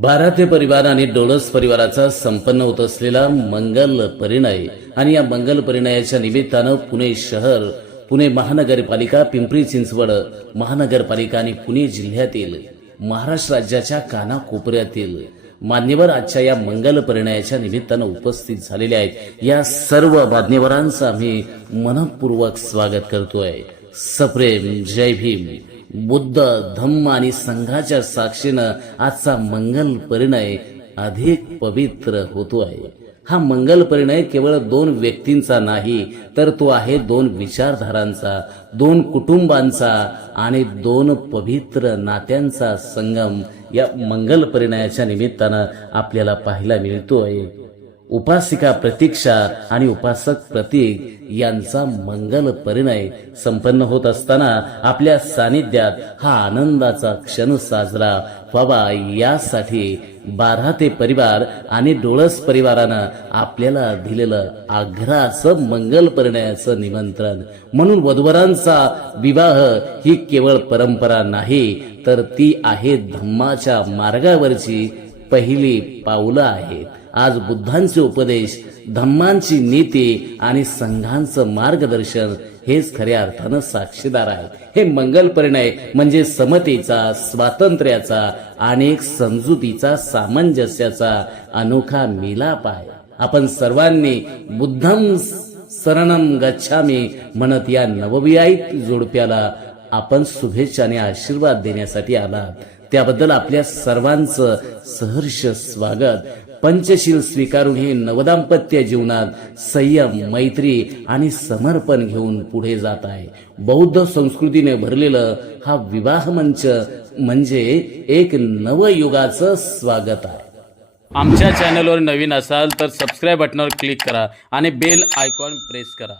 भारतीय परिवार आणि डोळस परिवाराचा संपन्न होत असलेला मंगल परिणय. आणि या मंगल परिणयाच्या निमित्तानं पुणे शहर पुणे महानगरपालिका पिंपरी चिंचवड महानगरपालिका आणि पुणे जिल्ह्यातील महाराष्ट्र राज्याच्या कानाकोपऱ्यातील मान्यवर आजच्या या मंगल परिणयाच्या निमित्तानं उपस्थित झालेले आहेत. या सर्व मान्यवरांचं आम्ही मनपूर्वक स्वागत करतोय. सप्रेम जय भीम. बुद्ध धम्म आणि संघाच्या साक्षीनं आजचा मंगल परिणय अधिक पवित्र होतो आहे हा मंगल परिणय केवळ दोन व्यक्तींचा नाही तर तो आहे दोन विचारधारांचा दोन कुटुंबांचा आणि दोन पवित्र नात्यांचा संगम या मंगल परिणयाच्या निमित्तानं आपल्याला पाहायला मिळतोय. उपासिका प्रतीक्षा आणि उपासक प्रतीक यांचा मंगल परिणय संपन्न होत असताना आपल्या सानिध्यात हा आनंदाचा क्षण साजरा व्हावा. यासाठी बारा ते परिवार आणि डोळस परिवारानं आपल्याला दिलेलं आग्रहाचं मंगल परिणयाचं निमंत्रण. म्हणून वधवरांचा विवाह ही केवळ परंपरा नाही तर ती आहे धम्माच्या मार्गावरची पहिली पावलं आहेत. आज बुद्धांचे उपदेश धम्मांची नीती आणि संघांचं मार्गदर्शन हेच खऱ्या अर्थानं साक्षीदार आहेत. हे मंगल परिणय म्हणजे समतेचा स्वातंत्र्याचा आणि एक समजुतीचा सामंजस्याचा अनोखा मिलाप आहे. आपण सर्वांनी बुद्धम सरणम गच्छामी म्हणत या नवविवाहित जोडप्याला आपण शुभेच्छा आणि आशीर्वाद देण्यासाठी आलात. त्याबद्दल आपल्या सर्वांचं सहर्ष स्वागत. पंचशील स्वीकारून हे नवदाम्पत्य जीवनात संयम मैत्री आणि समर्पण घेऊन पुढे जात आहे. बौद्ध संस्कृतीने भरलेलं हा विवाह मंच म्हणजे एक नवयुगाचं स्वागत आहे. आमच्या चॅनलवर नवीन असाल तर सबस्क्राईब बटनावर क्लिक करा आणि बेल आयकॉन प्रेस करा.